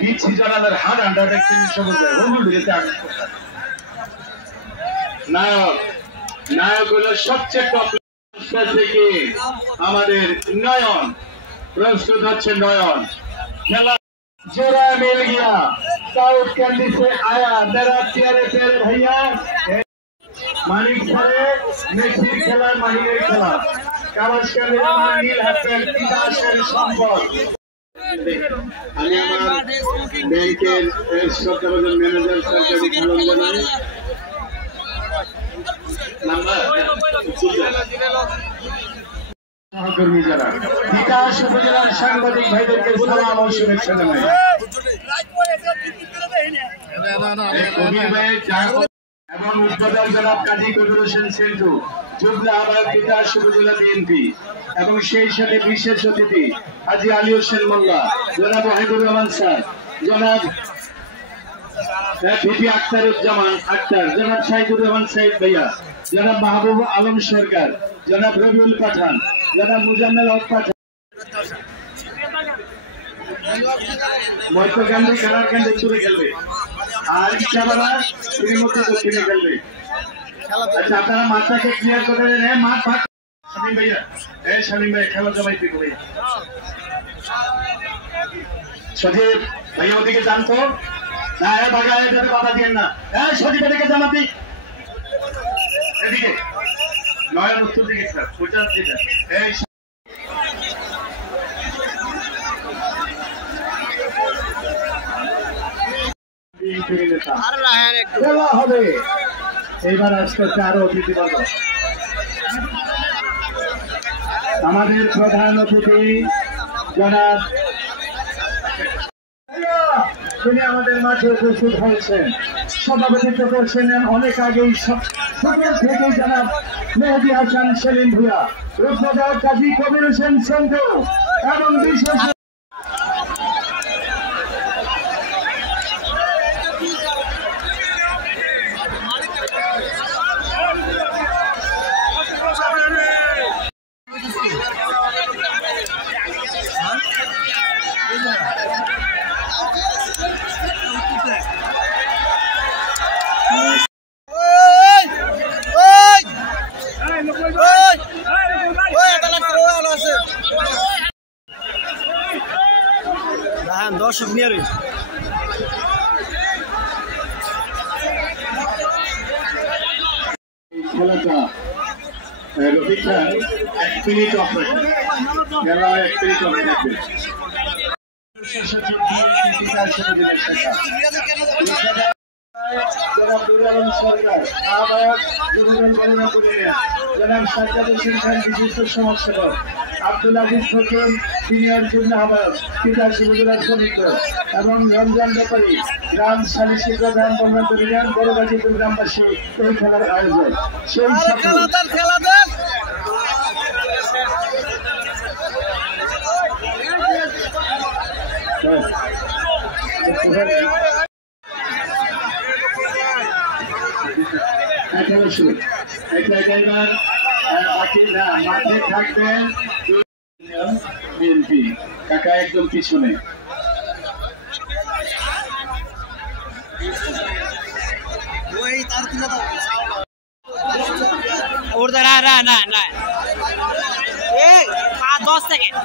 পিছি জনাদের হার আন্ডার 31 বছর রুহুল দিতে আগে নায়ক নায়ক হলো সবচেয়ে টপ থেকে আমাদের নয়ন প্রস্তুত হচ্ছে নয়ন খেলা जरा मिल गया साउथ कैंडी से आया मेरा प्यारे प्यारे भैया मानिक सारे मेसिर खेला माहिरेर खेला गावस्कर नील हाफेज पिताशेर सम्पद আমি আমার ব্যাংকের শ্রদ্ধাভাজন ম্যানেজার সরকারি খালন জানাই নাম্বার সহকর্মী যারা বিকাশ উপজেলার সাংবাদিক ভাইদেরকে সালাম ও শুভেচ্ছা জানাই এবং উদ্বোধক জনাব কাজী কবির হোসেন সেন্টু যুগ্ম আহ্বায়ক বিকাশ উপজেলা বিএনপি এবং সেই সাথে বিশেষ অতিথি হাজী আলী হোসেন মোল্লা জনাব ওয়াহিদুর রহমান স্যার জনাব ভিপি আখতারুজ্জামান আক্তার জনাব সাইদুর রহমান সাইদ ভাইয়া জনাব মাহবুব আলম সরকার জনাব রবিউল পাঠান জনাব মুজাম্মেল হক পাঠান মৈত্র গান্ধী খেলার কেন্দ্রে চলে খেলবে আর ইচ্ছাবারা শ্রীমতি দক্ষিণে খেলবে আচ্ছা আপনারা মাঠটাকে ক্লিয়ার করে দেন মাঠ ভাগ শামীম ভাইয়া শামীম ভাই খেলা জমাইতে করে সজীব ভাইয়া ওদিকে জানতো না বাগায় যাতে বাধা দিয়েন না সজীব এদিকে জানাতি এদিকে নয়ন উত্তর দিকে স্যার পূজার দিকে এই খেলা হবে এইবার আজকে আরো অতিথি বর্গ আমাদের প্রধান অতিথি জনাব তিনি আমাদের মাঝে উপস্থিত হয়েছেন সভাপতিত্ব করছেন অনেক আগেই সকাল থেকেই জনাব মেহেদী হাসান সেলিম ভূঁইয়া উদ্বোধক কাজী কবির হোসেন সেন্টু এবং বিশেষ দর্শক নিয়ে রয়েছে খেলাটা রফিক খান 1 মিনিট অপেক্ষা খেলা 1 মিনিট অপেক্ষা জনাব নুরুল আলম সরকার আহ্বায়ক যুবদল গণনা কমিটি জনাব সাজ্জাদ হোসেন খান বিশিষ্ট সমাজসেবক আব্দুল আজিজ ফকির সিনিয়র যুগ্ম আহ্বায়ক বিকাশ উপজেলার শ্রমিক এবং রমজান ব্যাপারী গ্রাম সালিসি প্রধান বন্যান্ত ইউনিয়ন বড়গাজীপুর গ্রামবাসী এই খেলার আয়োজন সেই সাথে মাঠে থাকবেন বিএনপি কাকা একদম পিছনে না 10 সেকেন্ড